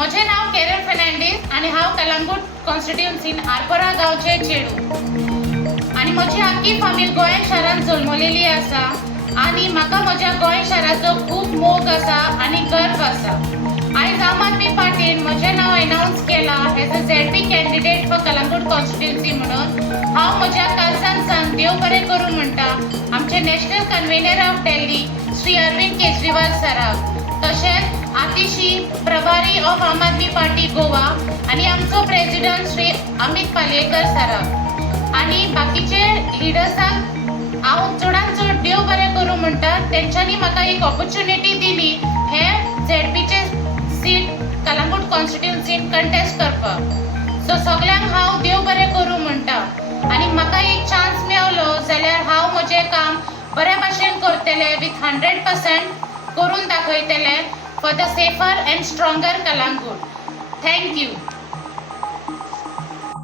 म्हजें नाव केरल फर्नांडीस आणि हांव कलंगूट कॉन्स्टिट्युएन्सीन आरपोरा गांवचे चेडूं आणि म्हजी आख्खी फामील गोंय शारांत जल्मलेली आसा आणि म्हाका म्हज्या गोंय शाराचो खूब मोग आसा आणि गर्व आसा. आयज आम आदमी पार्टीन म्हजें नाव अनाउन्स केलां as a ZP candidate for Calangute constituency म्हणून. हांव म्हज्या काळजांत देव बरें करूं म्हणटा आमचे national convener of Delhi Shri Arvind Kejriwal सराक, तशेंच आतिशी प्रभारी ऑफ आम आदमी पार्टी गोवा आणि आमचो प्रेसिडेंट श्री अमित पालयेकर सराक आणि बाकीचे लिडर्सांक हांव चडांत चड देव बरें करूं म्हणटा. तेंच्यांनी म्हाका एक ऑपॉर्च्युनिटी दिली हे ZPचे सीट कलंगूट कॉन्स्टिट्युएन्सीन कंटेस्ट करपाक. सो सगळ्यांक हांव देव बरें करूं म्हणटा आणि म्हाका एक चान्स मेळलो जाल्यार हांव म्हजें काम बऱ्या भाशेन करतलें विथ 100% करून दाखयतलें for the safer and stronger Calangute. Thank you.